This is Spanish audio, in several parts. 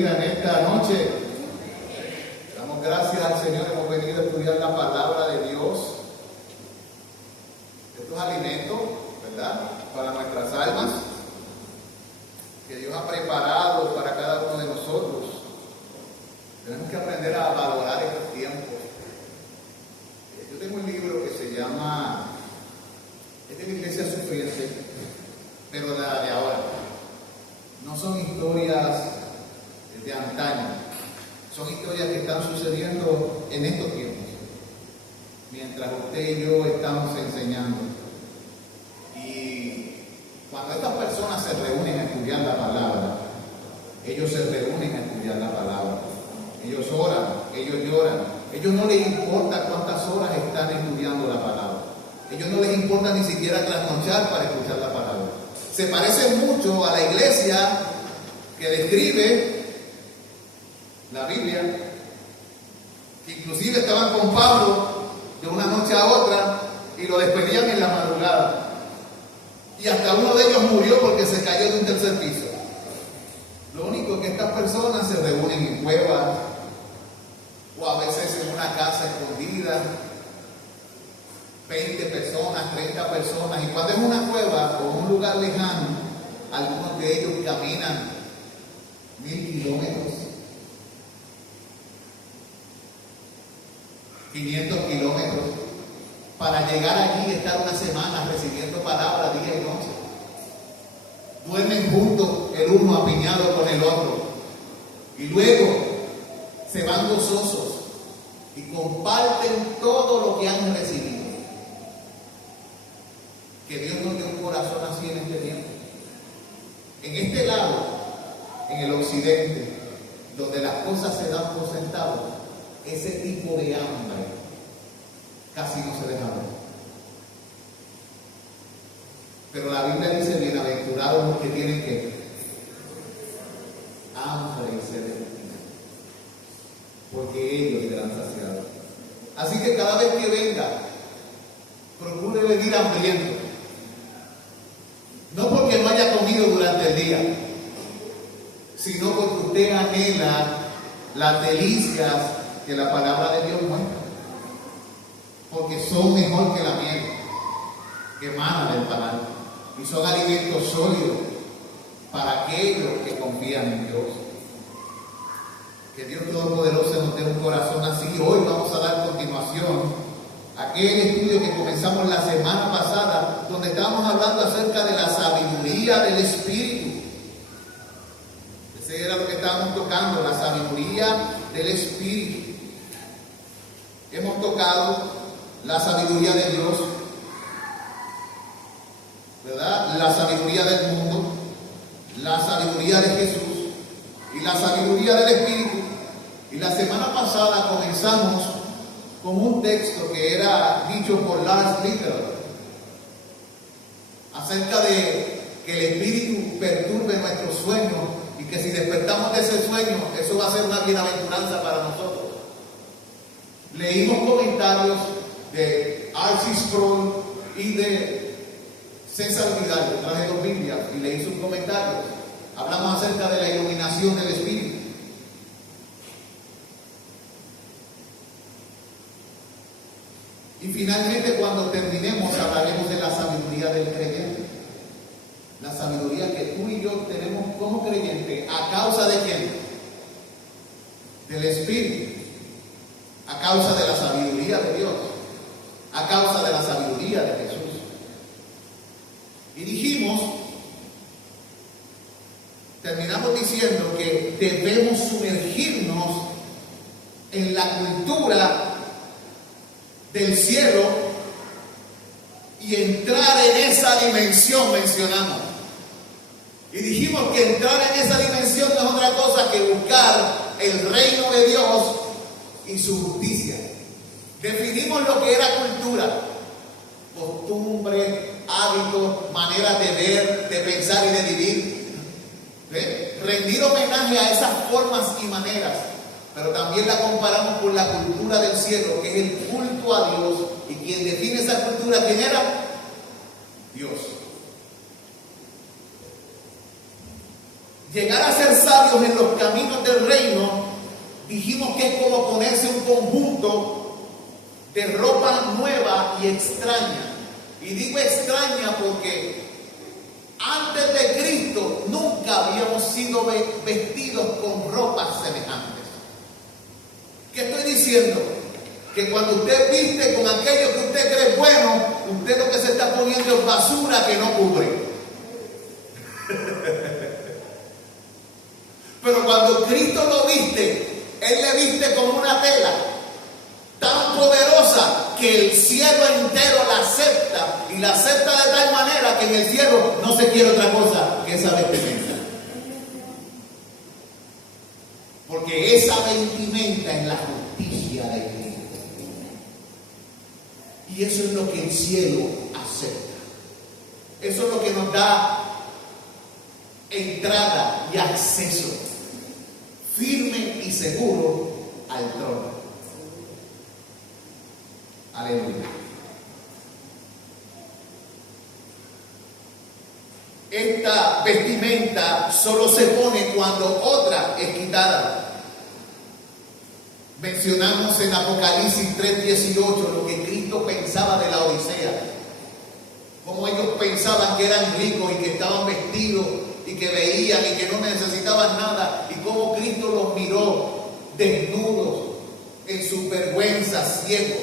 bendiga en esta noche. Damos gracias al Señor, hemos venido a estudiar la palabra de Dios. Esto es alimento, ¿verdad?, para nuestras almas, que Dios ha preparado para cada uno de nosotros. Tenemos que aprender a valorar estos tiempos. Yo tengo un libro que se llama, es de la Iglesia Sufriente, pero de ahora. No son historias de antaño, son historias que están sucediendo en estos tiempos, mientras usted y yo estamos enseñando. Y cuando estas personas se reúnen a estudiar la palabra, ellos se reúnen a estudiar la palabra. Ellos oran, ellos lloran. Ellos no les importa cuántas horas están estudiando la palabra. Ellos no les importa ni siquiera trasnochar para escuchar la palabra. Se parece mucho a la iglesia que describe la Biblia, que inclusive estaban con Pablo de una noche a otra y lo despedían en la madrugada. Y hasta uno de ellos murió porque se cayó de un tercer piso. Lo único es que estas personas se reúnen en cuevas o a veces en una casa escondida. 20 personas, 30 personas, y cuando es una cueva o un lugar lejano, algunos de ellos caminan 1000 kilómetros, 500 kilómetros, para llegar allí y estar una semana recibiendo palabra día y noche. Duermen juntos, el uno apiñado con el otro, y luego se van gozosos y comparten todo lo que han recibido. Que Dios nos dé un corazón así en este tiempo. En este lado, en el occidente, donde las cosas se dan por sentado, ese tipo de hambre casi no se deja ver. Pero la Biblia dice: bienaventurados los que tienen que hambre y sed de justicia, porque ellos serán saciados. Así que cada vez que venga, procure venir hambriento. No porque no haya comido durante el día, sino porque usted anhela las delicias que la palabra de Dios muestra. Porque son mejor que la miel que emana del panal. Y son alimentos sólidos para aquellos que confían en Dios. Que Dios Todopoderoso nos dé un corazón así. Hoy vamos a dar continuación aquel estudio que comenzamos la semana pasada, donde estábamos hablando acerca de la sabiduría del Espíritu. Ese era lo que estábamos tocando, la sabiduría del Espíritu. Hemos tocado la sabiduría de Dios, ¿verdad? La sabiduría del mundo, la sabiduría de Jesús y la sabiduría del Espíritu. Y la semana pasada comenzamos con un texto que era dicho por Lars Little acerca de que el Espíritu perturbe nuestros sueños y que si despertamos de ese sueño, eso va a ser una bienaventuranza para nosotros. Leímos comentarios de R.C. Sproul y de César Vidal, que traje dos Biblias y leí sus comentarios. Hablamos acerca de la iluminación del Espíritu. Y finalmente, cuando terminemos, hablaremos de la sabiduría del creyente. La sabiduría que tú y yo tenemos como creyente. ¿A causa de quién? Del Espíritu. A causa de la sabiduría de Dios. A causa de la sabiduría de Jesús. Y dijimos, terminamos diciendo que debemos sumergirnos en la cultura del cielo y entrar en esa dimensión, mencionamos. Y dijimos que entrar en esa dimensión no es otra cosa que buscar el reino de Dios y su justicia. Definimos lo que era cultura: costumbres, hábitos, maneras de ver, de pensar y de vivir. Rendir homenaje a esas formas y maneras. Pero también la comparamos con la cultura del cielo, que es el culto a Dios. Y quien define esa cultura, ¿quién era? Dios. Llegar a ser sabios en los caminos del reino, dijimos que es como ponerse un conjunto de ropa nueva y extraña. Y digo extraña porque antes de Cristo nunca habíamos sido vestidos con ropas semejantes. ¿Qué estoy diciendo? Que cuando usted viste con aquello que usted cree bueno, usted lo que se está poniendo es basura que no cubre. Pero cuando Cristo lo viste, Él le viste con una tela tan poderosa que el cielo entero la acepta, y la acepta de tal manera que en el cielo no se quiere otra cosa que esa vestimenta. Porque esa vestimenta es la justicia de Cristo. Y eso es lo que el cielo acepta. Eso es lo que nos da entrada y acceso firme y seguro al trono. Aleluya. Esta vestimenta solo se pone cuando otra es quitada. Mencionamos en Apocalipsis 3:18 lo que Cristo pensaba de la Odisea. Cómo ellos pensaban que eran ricos y que estaban vestidos y que veían y que no necesitaban nada. Y cómo Cristo los miró desnudos, en su vergüenza, ciegos.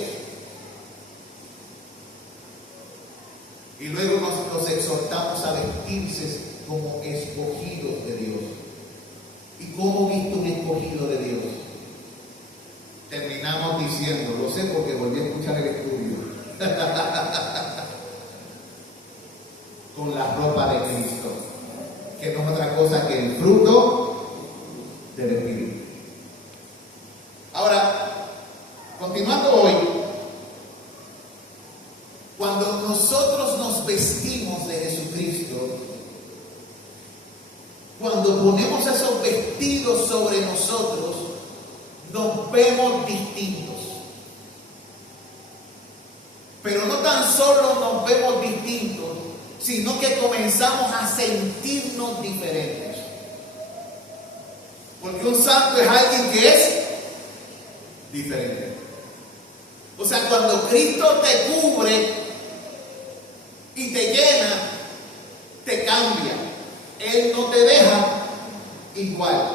Y luego nos exhortamos a vestirse como escogidos de Dios. ¿Y cómo viste un escogido de Dios? Terminamos diciendo, lo sé porque volví a escuchar el estudio, con la ropa de Cristo, que no es otra cosa que el fruto del Espíritu. Ahora, continuando hoy, cuando nosotros nos vestimos de Jesucristo, cuando ponemos esos vestidos sobre nosotros, nos vemos distintos. Pero no tan solo nos vemos distintos, sino que comenzamos a sentirnos diferentes. Porque un santo es alguien que es diferente. O sea, cuando Cristo te cubre y te llena, te cambia. Él no te deja igual.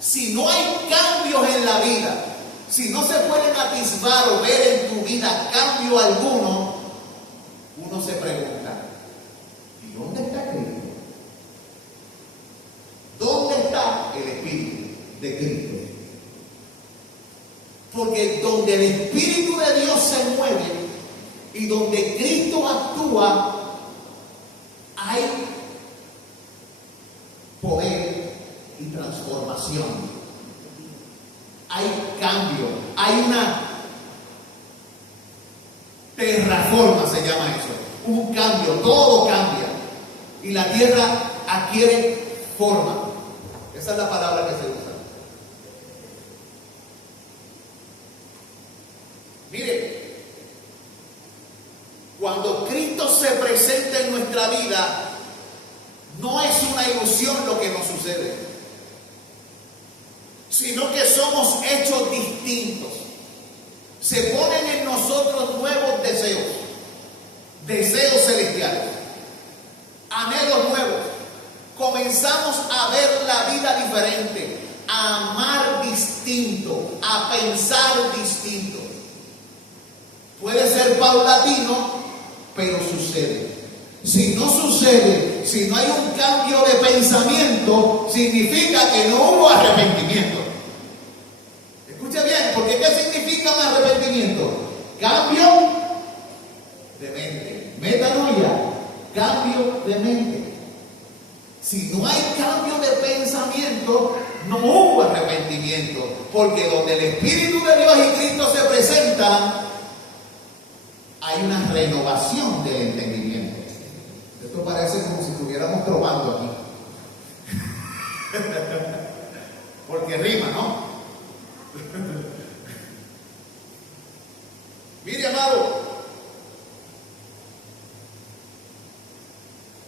Si no hay cambios en la vida, si no se pueden atisbar o ver en tu vida cambio alguno, uno se pregunta, ¿y dónde está Cristo? ¿Dónde está el Espíritu de Cristo? Porque donde el Espíritu de Dios se mueve y donde Cristo actúa, hay poder y transformación. Hay cambio, hay una terraforma, se llama eso. Un cambio, todo cambia. Y la tierra adquiere forma. Esa es la palabra que se usa. Mire, cuando Cristo se presenta en nuestra vida, no es una ilusión lo que nos sucede, sino que somos hechos distintos. Se ponen en nosotros nuevos deseos, deseos celestiales, anhelos nuevos. Comenzamos a ver la vida diferente, a amar distinto, a pensar distinto. Puede ser paulatino, pero sucede. Si no sucede, si no hay un cambio de pensamiento, significa que no hubo arrepentimiento. Escuche bien, porque ¿qué significa un arrepentimiento? Cambio de mente. Metanoia, cambio de mente. Si no hay cambio de pensamiento, no hubo arrepentimiento. Porque donde el Espíritu de Dios y Cristo se presentan, hay una renovación del entendimiento. Esto parece como si estuviéramos probando aquí. Porque rima, ¿no? Mire, amado.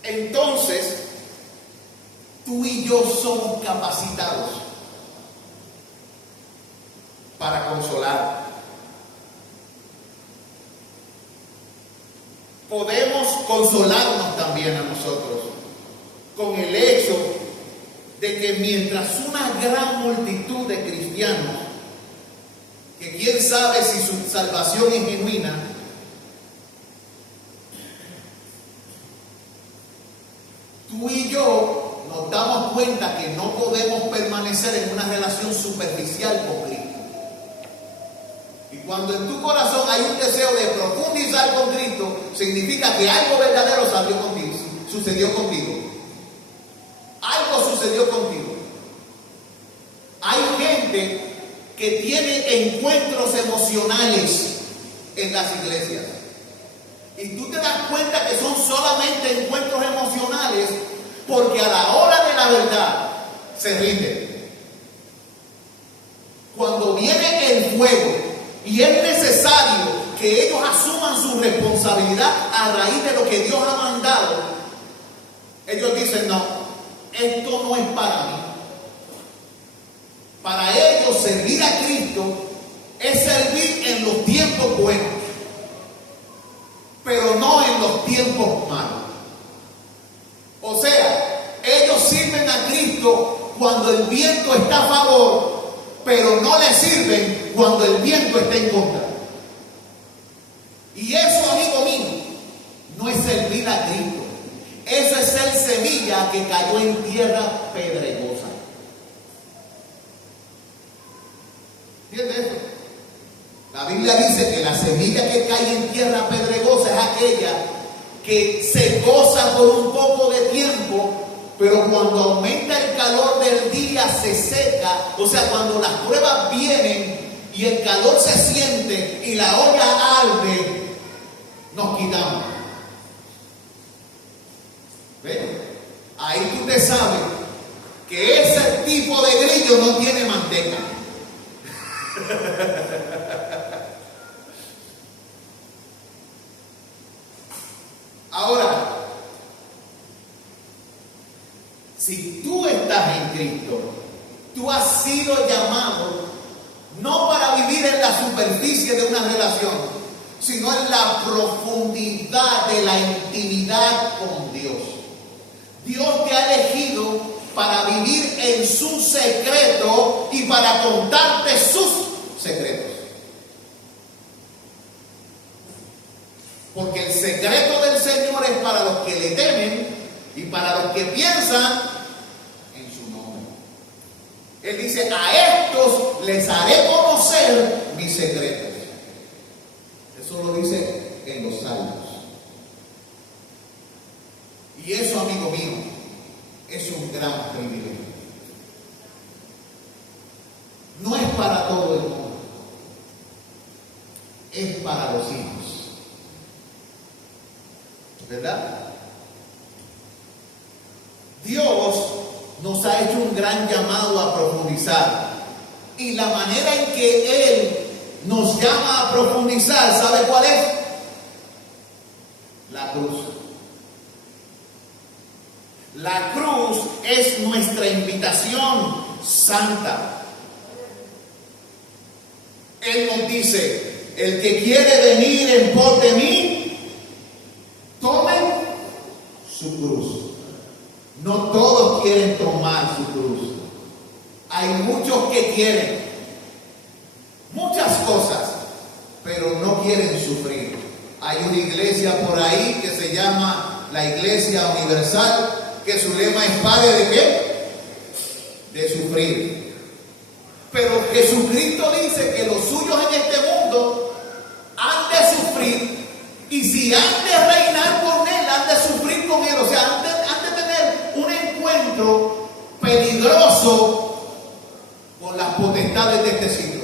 Entonces, tú y yo somos capacitados para consolar. Podemos consolarnos también a nosotros con el hecho de que mientras una gran multitud de cristianos, que quién sabe si su salvación es genuina, tú y yo nos damos cuenta que no podemos permanecer en una relación superficial con Cristo. Y cuando en tu corazón hay un deseo de profundizar con Cristo, significa que algo verdadero sucedió contigo. Algo sucedió contigo. Hay gente que tiene encuentros emocionales en las iglesias. Y tú te das cuenta que son solamente encuentros emocionales porque a la hora de la verdad se rinden. Cuando viene el fuego y es necesario que ellos asuman su responsabilidad a raíz de lo que Dios ha mandado, ellos dicen: no, esto no es para mí. Para ellos servir a Cristo es servir en los tiempos buenos, pero no en los tiempos malos. O sea, ellos sirven a Cristo cuando el viento está a favor, pero no le sirven cuando el viento está en contra. Y eso, amigo mío, no es servir a Cristo. Eso es ser semilla que cayó en tierra pedregosa. ¿Entiendes eso? La Biblia dice que la semilla que cae en tierra pedregosa es aquella que se goza por un poco de tiempo, pero cuando aumenta el calor del día se seca. O sea, cuando las pruebas vienen y el calor se siente y la olla arde, nos quitamos. ¿Ves? Ahí tú te sabes que ese tipo de grillo no tiene manteca. Ahora, si tú estás en Cristo, tú has sido llamado no para vivir en la superficie de una relación, sino en la profundidad de la intimidad con Dios. Dios te ha elegido para vivir en su secreto y para contarte sus secretos. Porque el secreto del Señor es para los que le temen y para los que piensan en su nombre. Él dice: a estos les haré conocer mis secretos. Eso lo dice en los Salmos. Y eso, amigo mío, es un gran privilegio. No es para todo el mundo, es para los hijos, ¿verdad? Dios nos ha hecho un gran llamado a profundizar, y la manera en que Él nos llama a profundizar, ¿sabe cuál es? La cruz. La cruz es nuestra invitación santa. Él nos dice: el que quiere venir en pos de mí, tome su cruz. No todos quieren tomar su cruz. Hay muchos que quieren muchas cosas, pero no quieren sufrir. Hay una iglesia por ahí que se llama la Iglesia Universal, que su lema es: ¿padre de qué? De sufrir. Pero Jesucristo dice que los suyos en este mundo han de sufrir, y si han de reinar con Él, han de sufrir con Él. O sea, han de tener un encuentro peligroso con las potestades de este siglo.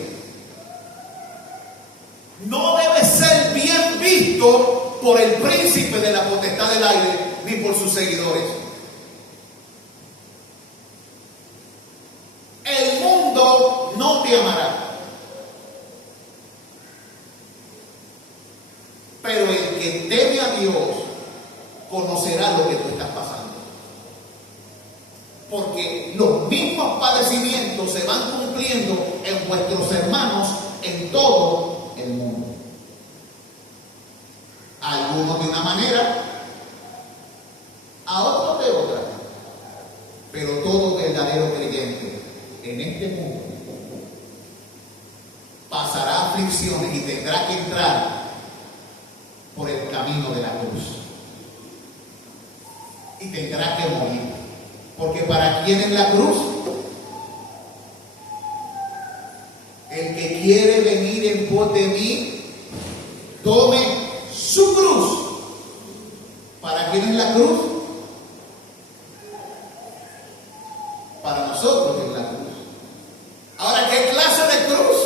No debe ser bien visto por el príncipe de la potestad del aire, ni por sus seguidores. El mundo no te amará, pero el que teme a Dios conocerá lo que tú estás pasando. porque los mismos padecimientos se van cumpliendo en vuestros hermanos en todo el mundo. Algunos de una manera, a otros de otra, pero todo verdadero creyente en este mundo pasará aflicciones y tendrá que entrar por el camino de la cruz y tendrá que morir, porque ¿para quién es la cruz? El que quiere venir en pos de mí, tome su cruz. ¿Para quién es la cruz? Para nosotros es la cruz. Ahora, ¿qué clase de cruz?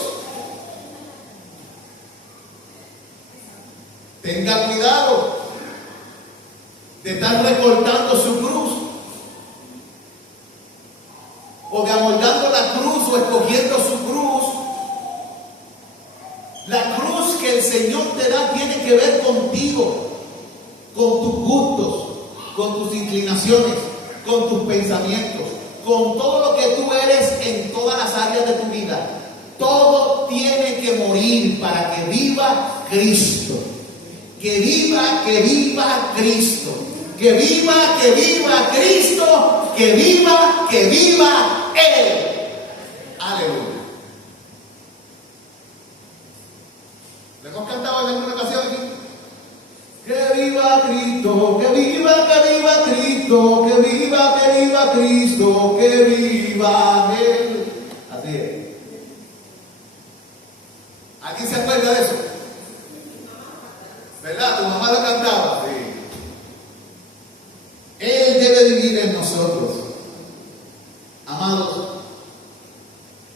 Tenga cuidado de estar recortando su cruz, o de amoldando la cruz, o escogiendo su cruz. La cruz que el Señor te da tiene que ver contigo, con tus gustos, con tus inclinaciones, con tus pensamientos, con todo lo que tú eres en todas las áreas de tu vida. Todo tiene que morir para que viva Cristo. Que viva Cristo. Que viva Cristo. Que viva Él. Aleluya. ¿Le hemos cantado en alguna ocasión aquí? Que viva Cristo, que viva Cristo, que viva Cristo, que viva Él. Así es. ¿Alguien se acuerda de eso? ¿Verdad? Tu mamá lo cantaba. Sí. Él debe vivir en nosotros. Amados,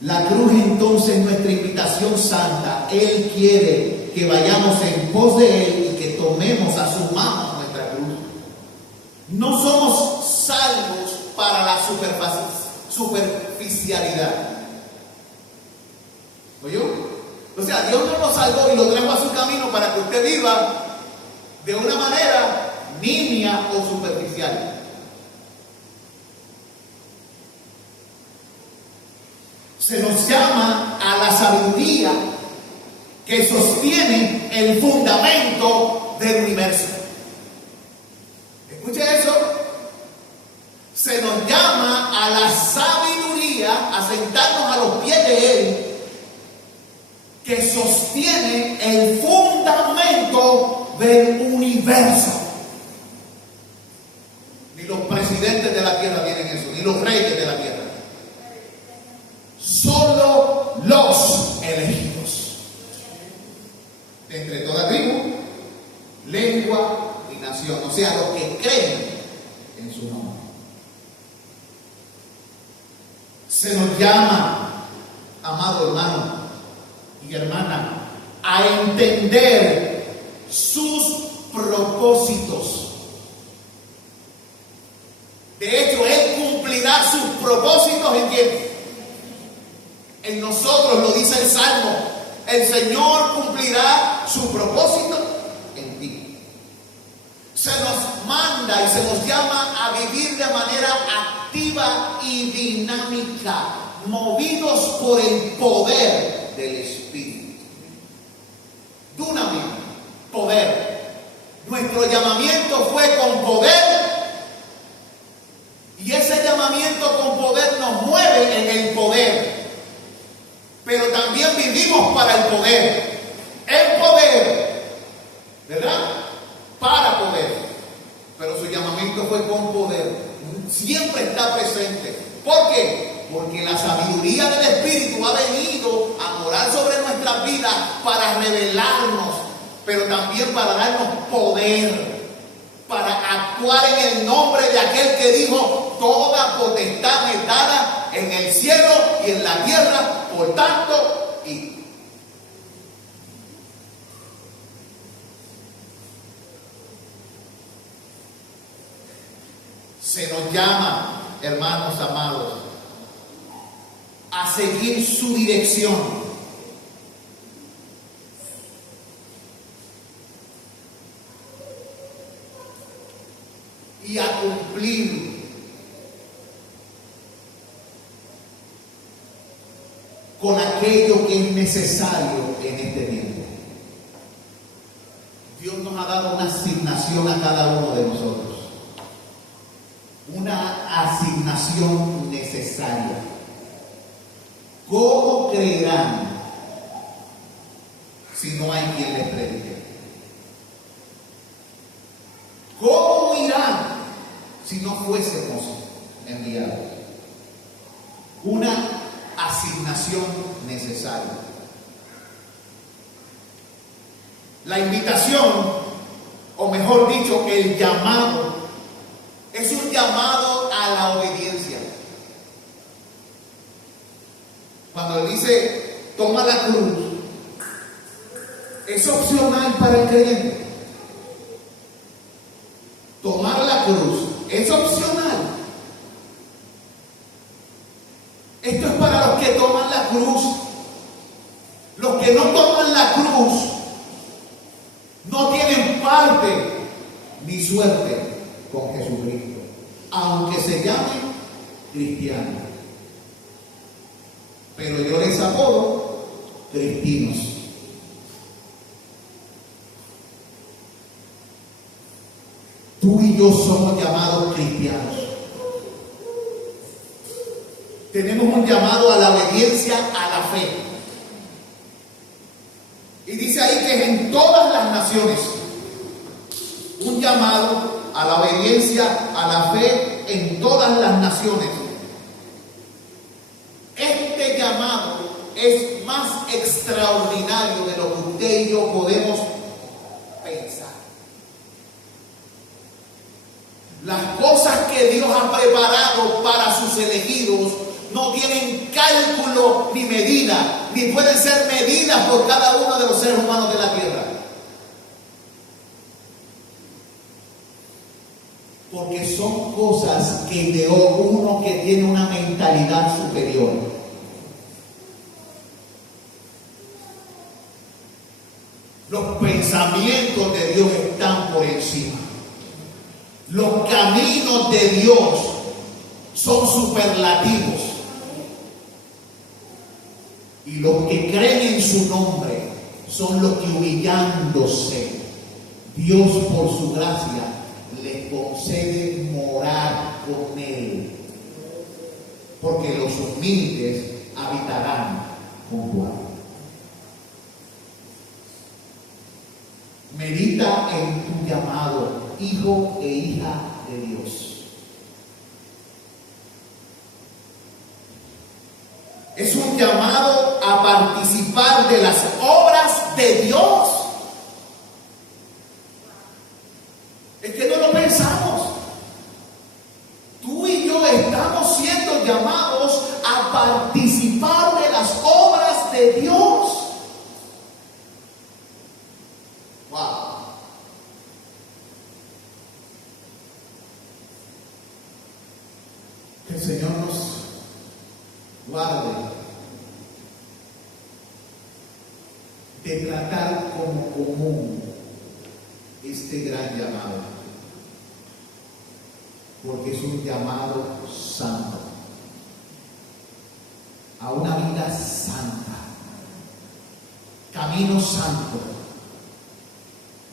la cruz entonces es nuestra invitación santa. Él quiere que vayamos en pos de Él y que tomemos, asumamos nuestra cruz. No somos salvos para la superficialidad. ¿Oyó? O sea, Dios no nos salvó y lo trajo a su camino para que usted viva de una manera nimia o superficial. Se nos llama a la sabiduría que sostiene el fundamento del universo. Escuche eso. Se nos llama a la sabiduría, a sentarnos a los pies de Él, que sostiene el fundamento del universo. Ni los presidentes de la tierra tienen eso, ni los reyes de la tierra. Solo los elegidos. De entre toda tribu, lengua y nación. O sea, los que creen en su nombre. Se nos llama, amado hermano y hermana, a entender sus propósitos. De hecho, Él cumplirá sus propósitos en quién. En nosotros, lo dice el Salmo. El Señor cumplirá su propósito en ti. Se nos manda y se nos llama a vivir de manera activa y dinámica, movidos por el poder del Espíritu. Dunamis, poder. Nuestro llamamiento fue con poder, y ese llamamiento con poder nos mueve en el poder. Pero también vivimos para el poder. El poder, ¿verdad? Para poder. Pero su llamamiento fue con poder. Siempre está presente. ¿Por qué? Porque la sabiduría del Espíritu ha venido a morar sobre nuestras vidas para revelarnos, pero también para darnos poder, para actuar en el nombre de aquel que dijo: toda potestad me es dada en el cielo y en la tierra. Por tanto, y se nos llama, hermanos amados, a seguir su dirección. Y a cumplir con aquello que es necesario en este tiempo. Dios nos ha dado una asignación a cada uno de nosotros. Una asignación necesaria. ¿Cómo creerán si no hay quien les predique? ¿Cómo irán si no fuésemos enviados? Una asignación necesaria. La invitación, o mejor dicho, el llamado, es un llamado a la obediencia. Cuando él dice, toma la cruz, es opcional para el creyente. Tomar la cruz es opcional. Esto es para los que toman la cruz. Los que no toman la cruz no tienen parte ni suerte con Jesucristo, aunque se llamen cristianos. Pero yo les apodo cristinos. Tú y yo somos llamados cristianos. Tenemos un llamado a la obediencia, a la fe. Y dice ahí que es en todas las naciones. Un llamado a la obediencia, a la fe en todas las naciones. Este llamado es más extraordinario de lo que usted y yo podemos pensar. Las cosas que Dios ha preparado para sus elegidos no tienen cálculo ni medida, ni pueden ser medidas por cada uno de los seres humanos de la tierra. Porque son cosas que ideó uno que tiene una mentalidad superior. Los pensamientos de Dios están por encima. Los caminos de Dios son superlativos. Y los que creen en su nombre son los que, humillándose, Dios por su gracia les concede morar con Él. Porque los humildes habitarán con Juan. Medita en tu llamado, hijo e hija de Dios. Es un llamado a participar de las obras de Dios. Es que no lo pensamos. Tú y yo estamos siendo llamados a participar de las obras de Dios. Wow. Que el Señor nos guarde de tratar como común este gran llamado, porque es un llamado santo, a una vida santa, camino santo,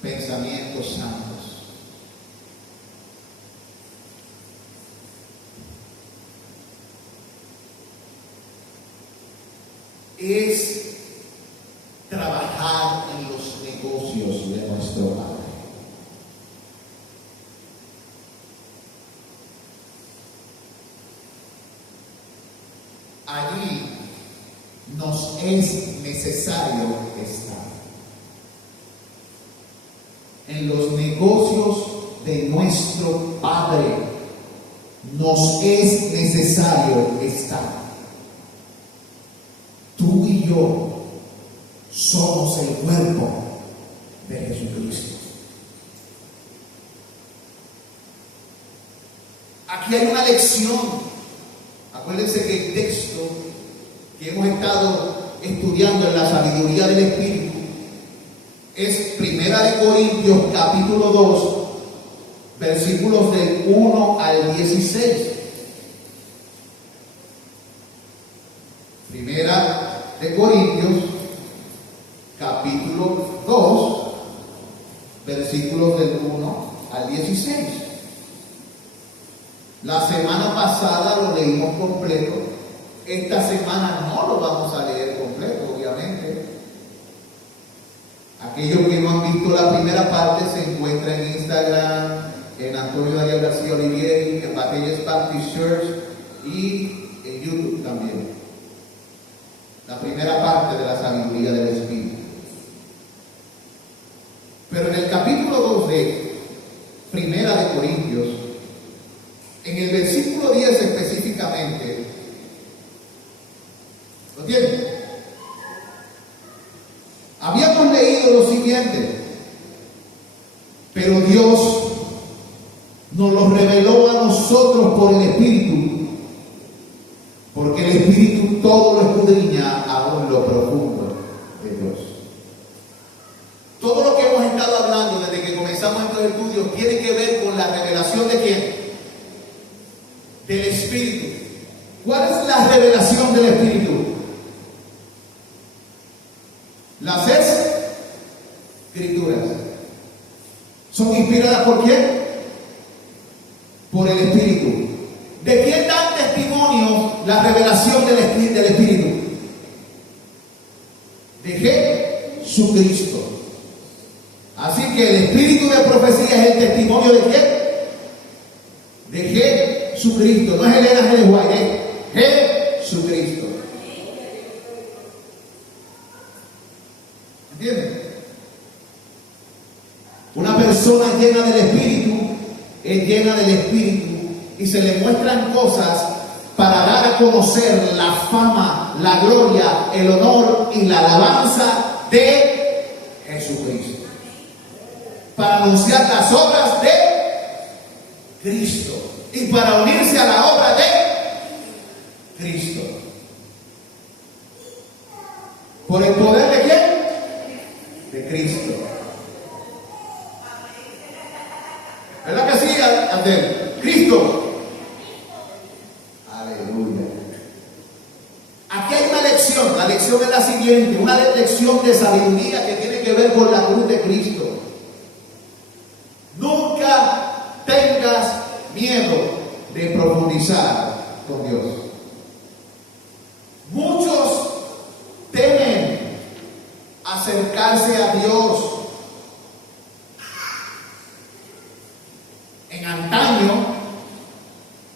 pensamientos santos. Es trabajar en los negocios de nuestro Padre. Allí nos es necesario estar. En los negocios de nuestro Padre nos es necesario estar. Tú y yo somos el cuerpo de Jesucristo. Aquí hay una lección. Acuérdense que el texto que hemos estado estudiando en la sabiduría del Espíritu es 1 Corintios capítulo 2, versículos del 1 al 16. Primera Corintios, capítulo 2, versículos del 1 al 16. La semana pasada lo leímos completo. Esta semana no lo vamos a leer completo, obviamente. Aquellos que no han visto la primera parte se encuentra en Instagram, en Antonio Daniel García Olivieri, en Batallas Baptist Church y en YouTube también. La primera parte de la sabiduría del Espíritu. Pero en el capítulo 2 de Primera de Corintios, en el versículo 10 específicamente, ¿lo tienen? Habíamos leído lo siguiente: pero Dios nos lo reveló a nosotros por el Espíritu, porque el Espíritu todo lo escudriña aún lo profundo de Dios. Todo lo que hemos estado hablando desde que comenzamos estos estudios tiene que ver con la revelación de ¿quién? Del Espíritu. ¿Cuál es la revelación del Espíritu? Las Escrituras. ¿Son inspiradas por quién? Por el Espíritu. ¿De quién dan testimonio la revelación del Espíritu? De Jesucristo. Así que el espíritu de profecía es el testimonio de quién? De Jesucristo. No es Elena G. de White, es Jesucristo. ¿Entienden? Una persona llena del Espíritu es llena del Espíritu y se le muestran cosas para dar a conocer la fama, la gloria, el honor y la alabanza de Jesucristo. Para anunciar las obras de Cristo y para unirse a la obra de Cristo. ¿Por el poder de quién? De Cristo. ¿Verdad que sí, Andel? Cristo. Aleluya. Aquí hay una lección. La lección es la siguiente: una lección de sabiduría que tiene que ver con la cruz de Cristo. Nunca tengas miedo de profundizar con Dios. Muchos temen acercarse a Dios. En antaño,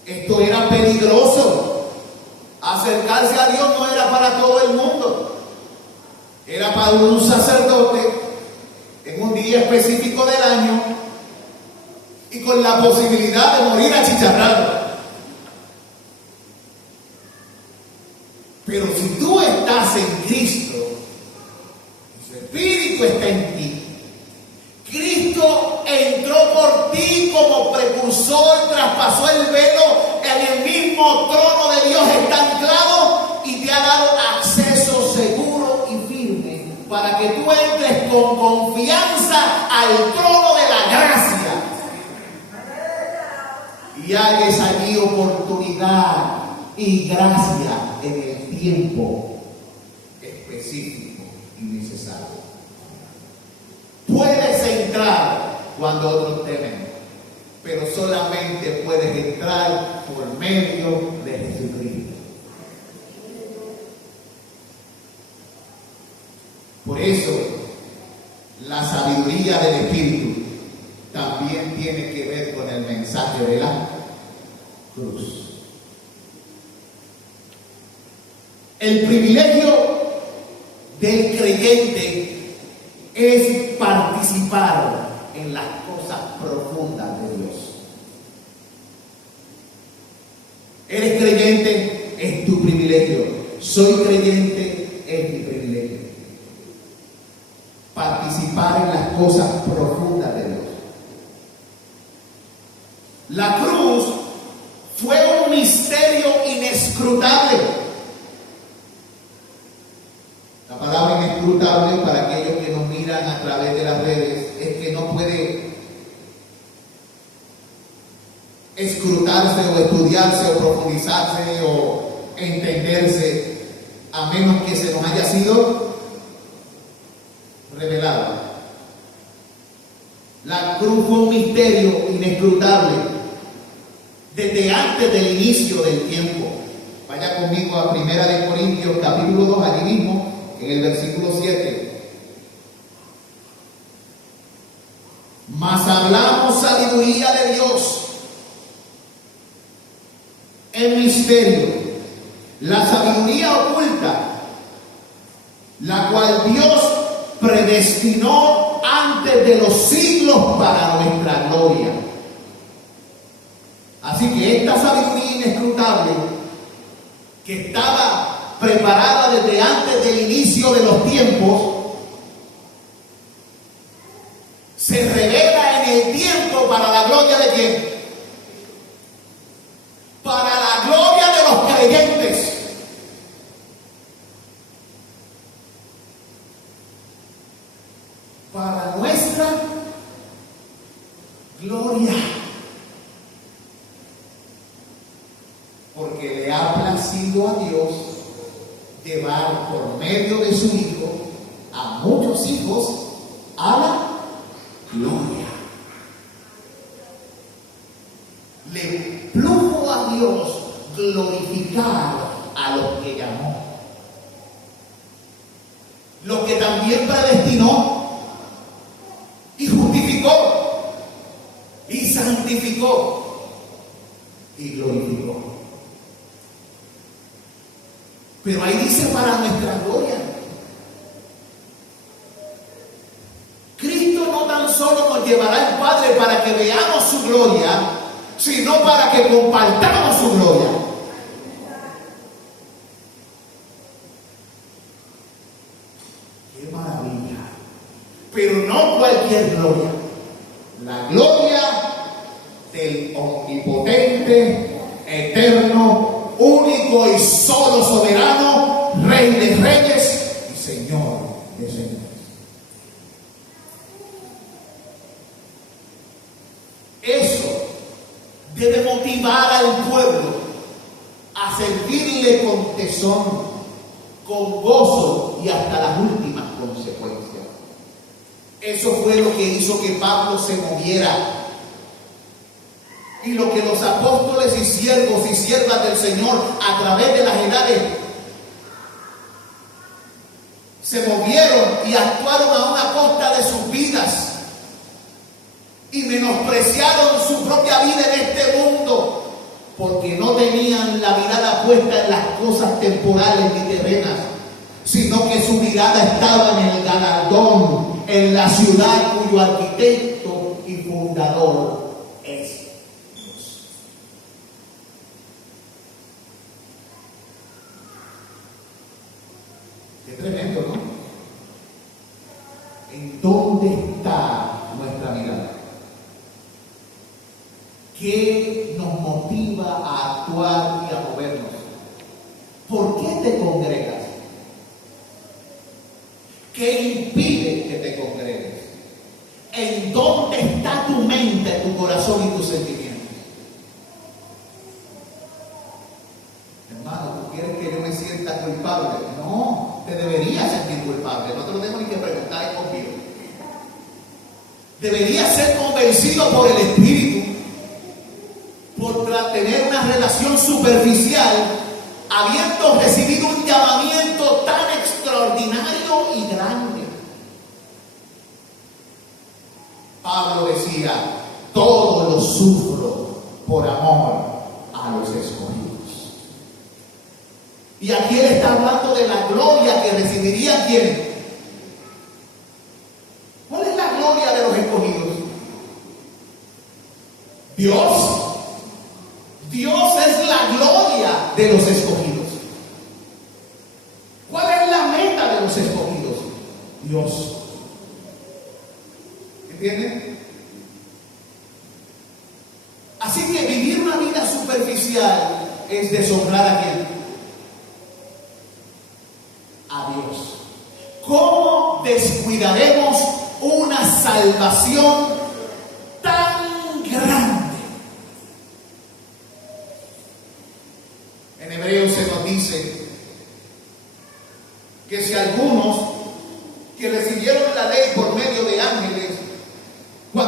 esto era peligroso. Acercarse a Dios no era para todo el mundo. Era para un sacerdote en un día específico del año y con la posibilidad de morir achicharrado. Pero si tú estás en Cristo, su Espíritu está en ti. Cristo entró por ti como precursor, traspasó el velo, en el mismo trono de Dios está anclado y te ha dado acceso seguro y firme para que tú entres con confianza al trono de la gracia y halles allí oportunidad y gracia en el tiempo específico y necesario. Puedes entrar cuando otros temen, pero solamente puedes entrar por medio de Jesucristo. Por eso, la sabiduría del Espíritu también tiene que ver con el mensaje de la cruz. El privilegio del creyente es participar en las cosas profundas de Dios. Eres creyente, es tu privilegio. Soy creyente, es mi privilegio. Participar en las cosas profundas de Dios. La cruz fue un misterio inescrutable. La palabra inescrutable, para aquellos que nos miran a través de las redes, es que no puede escrutarse o estudiarse o profundizarse o entenderse a menos que se nos haya sido revelado. La cruz fue un misterio inescrutable desde antes del inicio del tiempo. Vaya conmigo a 1 Corintios capítulo 2, allí mismo, en el versículo 7. Mas hablamos sabiduría de Dios en misterio, la sabiduría oculta, la cual Dios predestinó antes de los siglos para nuestra gloria. Así que esta sabiduría inescrutable, que estaba preparada desde antes del inicio de los tiempos, se revela en el tiempo para la gloria de ¿quién? Para la gloria de los creyentes. Para nuestra gloria. Porque le ha placido a Dios llevar por medio de su Hijo a muchos hijos a la gloria. Le plugo a Dios glorificar a los que llamó, los que también predestinó y justificó y santificó y glorificó. Pero ahí dice para nuestra gloria. Cristo no tan solo nos llevará al Padre para que veamos su gloria, sino para que compartamos su gloria. ¡Qué maravilla! Pero no cualquier gloria. La gloria del omnipotente, eterno, único y solo soberano, Rey de reyes y Señor de señores. Eso debe motivar al pueblo a servirle con tesón, con gozo y hasta las últimas consecuencias. Eso fue lo que hizo que Pablo se moviera. Y lo que los apóstoles y siervos y siervas del Señor a través de las edades se movieron y actuaron a una costa de sus vidas y menospreciaron su propia vida en este mundo porque no tenían la mirada puesta en las cosas temporales ni terrenas, sino que su mirada estaba en el galardón, en la ciudad cuyo arquitecto y fundador es Dios. Qué tremendo, ¿no? ¿En dónde está nuestra mirada? ¿Qué nos motiva a actuar y a movernos? ¿Por qué te congregas? ¿Qué impide que te congregues? ¿En dónde está tu mente, tu corazón y tus sentimientos? Hermano, ¿tú quieres que yo me sienta culpable? No, te deberías sentir culpable. No te lo tengo ni que preguntar, es obvio. Deberías ser convencido por el Espíritu, por tener una relación superficial, habiendo recibido un llamamiento tan extraordinario y grande. Pablo decía, todo lo sufro por amor a los escogidos. Y aquí él está hablando de la gloria que recibiría ¿quién? ¿Cuál es la gloria de los escogidos? Dios. Dios es la gloria de los escogidos. ¿Cuál es la meta de los escogidos? Dios. ¿Entienden? Así que vivir una vida superficial es deshonrar a ¿quién? A Dios. ¿Cómo descuidaremos una salvación tan grande? En Hebreos se nos dice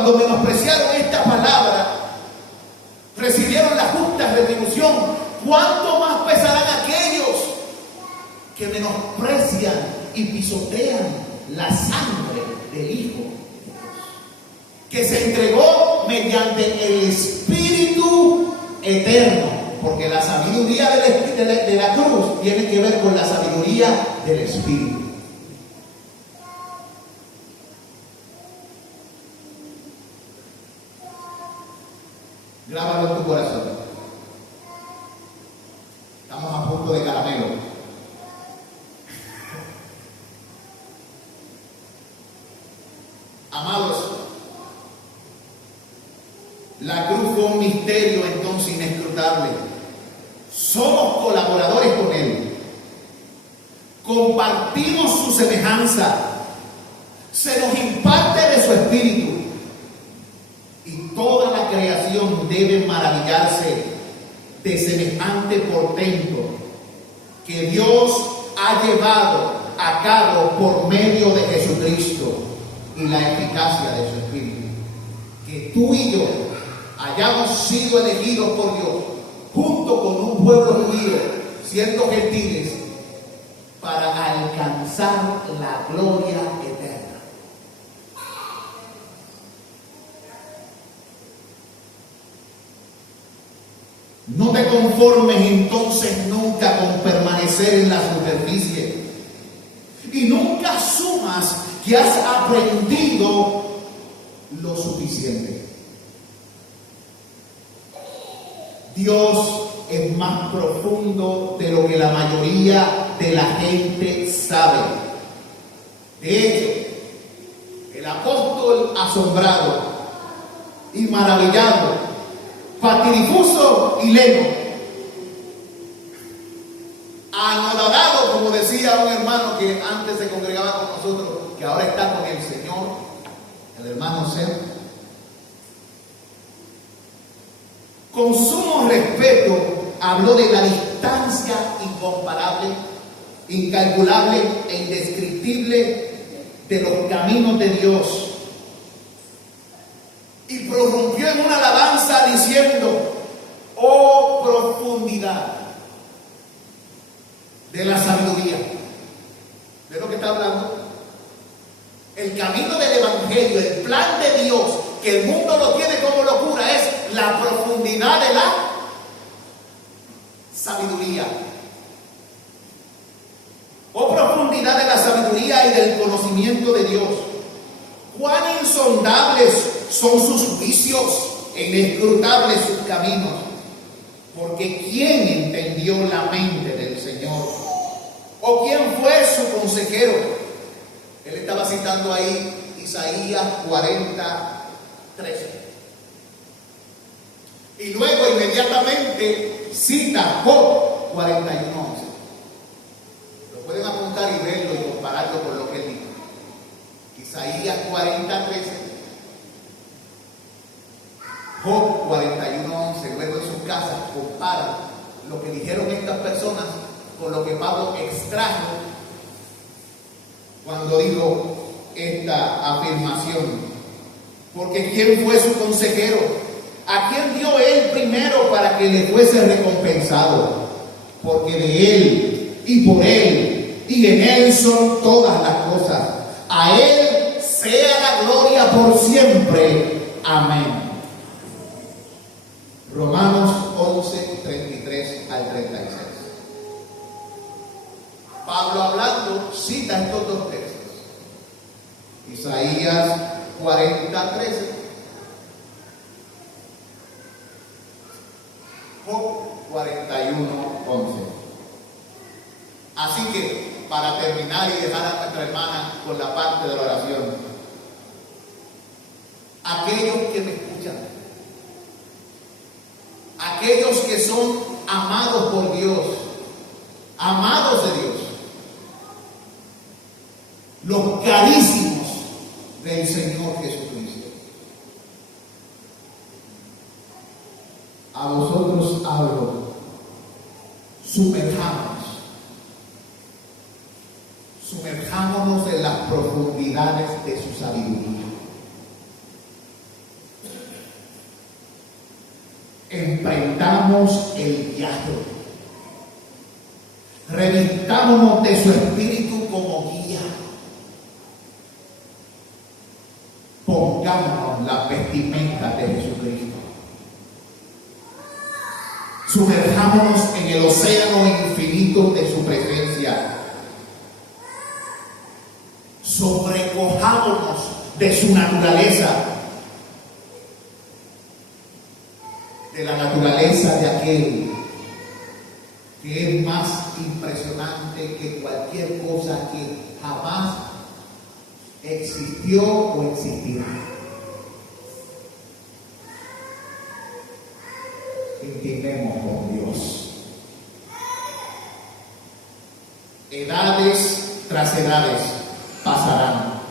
cuando menospreciaron esta palabra, recibieron la justa retribución, ¿cuánto más pesarán aquellos que menosprecian y pisotean la sangre del Hijo de Dios, que se entregó mediante el Espíritu eterno? Porque la sabiduría de la cruz tiene que ver con la sabiduría del Espíritu. Grábalo en tu corazón. Estamos a punto de caramelo. Amados, la cruz fue un misterio entonces inescrutable. Somos colaboradores con Él. Compartimos su semejanza. Se nos imparte de su Espíritu. Y toda la creación debe maravillarse de semejante portento que Dios ha llevado a cabo por medio de Jesucristo y la eficacia de su Espíritu. Que tú y yo hayamos sido elegidos por Dios junto con un pueblo judío, siendo gentiles, para alcanzar la gloria eterna. No te conformes entonces nunca con permanecer en la superficie y nunca asumas que has aprendido lo suficiente. Dios es más profundo de lo que la mayoría de la gente sabe. De hecho, el apóstol asombrado y maravillado, patidifuso y leno, anodadado, como decía un hermano que antes se congregaba con nosotros, que ahora está con el Señor, el hermano Sergio, con sumo respeto habló de la distancia incomparable, incalculable e indescriptible de los caminos de Dios. Y prorrumpió en una alabanza diciendo: oh profundidad de la sabiduría. ¿De lo que está hablando? El camino del Evangelio, el plan de Dios, que el mundo lo tiene como locura, es la profundidad de la sabiduría. Oh profundidad de la sabiduría y del conocimiento de Dios. Cuán insondables son sus juicios e inescrutables sus caminos. Porque ¿quién entendió la mente del Señor? ¿O quién fue su consejero? Él estaba citando ahí Isaías 40:13. Y luego inmediatamente cita Job 41:11. Lo pueden apuntar y verlo y compararlo con lo que él dijo. Isaías 40:13. Job 41:11. Luego en sus casas compara lo que dijeron estas personas con lo que Pablo extrajo cuando dijo esta afirmación. Porque ¿quién fue su consejero? ¿A quién dio él primero para que le fuese recompensado? Porque de él y por él y en él son todas las cosas. A él sea la gloria por siempre. Amén. Romanos 11:33 al 36. Pablo hablando cita estos dos textos. Isaías 40:13. Job 41:11. Así que, para terminar y dejar a nuestra hermana con la parte de la oración, aquellos que me escuchan, aquellos que son amados por Dios, amados de Dios, los carísimos del Señor Jesucristo, a vosotros hablo: sumerjámonos en las profundidades de su sabiduría. emprendamos el viaje. Revistámonos de su espíritu como guía. Pongámonos las vestimentas de Jesucristo. Sumerjámonos en el océano infinito de su presencia. Sobrecojámonos de su naturaleza, de la naturaleza de aquel que es más impresionante que cualquier cosa que jamás existió o existirá. Intimemos con Dios. Edades tras edades pasarán.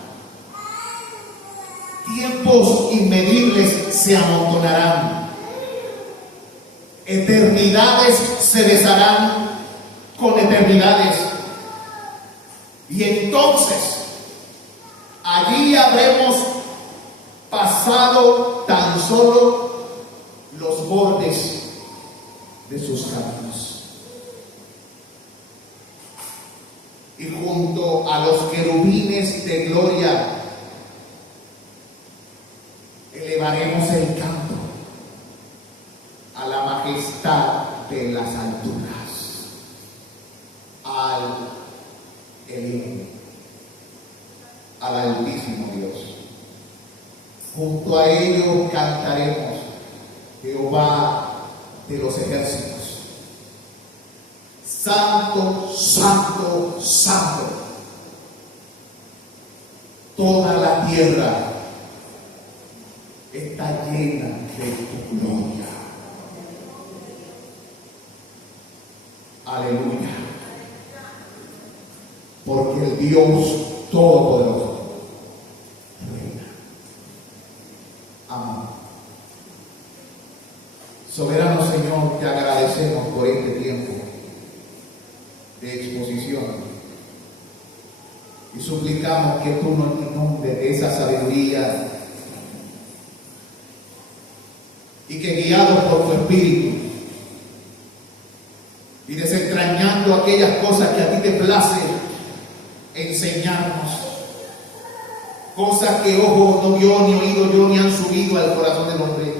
Tiempos inmedibles se amontonarán. Eternidades se besarán con eternidades. Y entonces, allí habremos pasado tan solo los bordes de sus caminos. Y junto a los querubines de gloria, elevaremos el canto a la majestad de las alturas, al Elión, al Altísimo Dios. Junto a ellos cantaremos: Jehová de los ejércitos, Santo, Santo, Santo. Toda la tierra está llena de tu gloria. Aleluya. Porque el Dios Todopoderoso reina. Amén. Soberano Señor, te agradecemos por este tiempo de exposición y suplicamos que tú nos inundes de esa sabiduría y que, guiados por tu Espíritu y desentrañando aquellas cosas que a ti te place enseñarnos, cosas que ojo no vio, ni oído yo, ni han subido al corazón del hombre,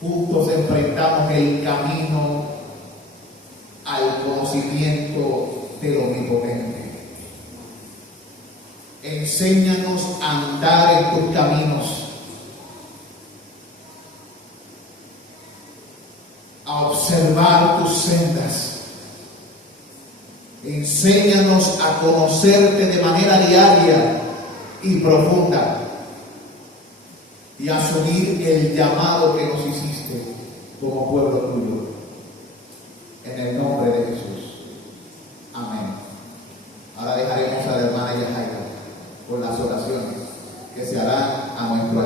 juntos enfrentamos el camino al conocimiento del Omnipotente. Enséñanos a andar en tus caminos, a observar tus sendas. Enséñanos a conocerte de manera diaria y profunda y a asumir el llamado que nos hiciste como pueblo tuyo. En el nombre de Jesús. Amén. Ahora dejaremos a la hermana Yajaira por las oraciones que se harán a nuestro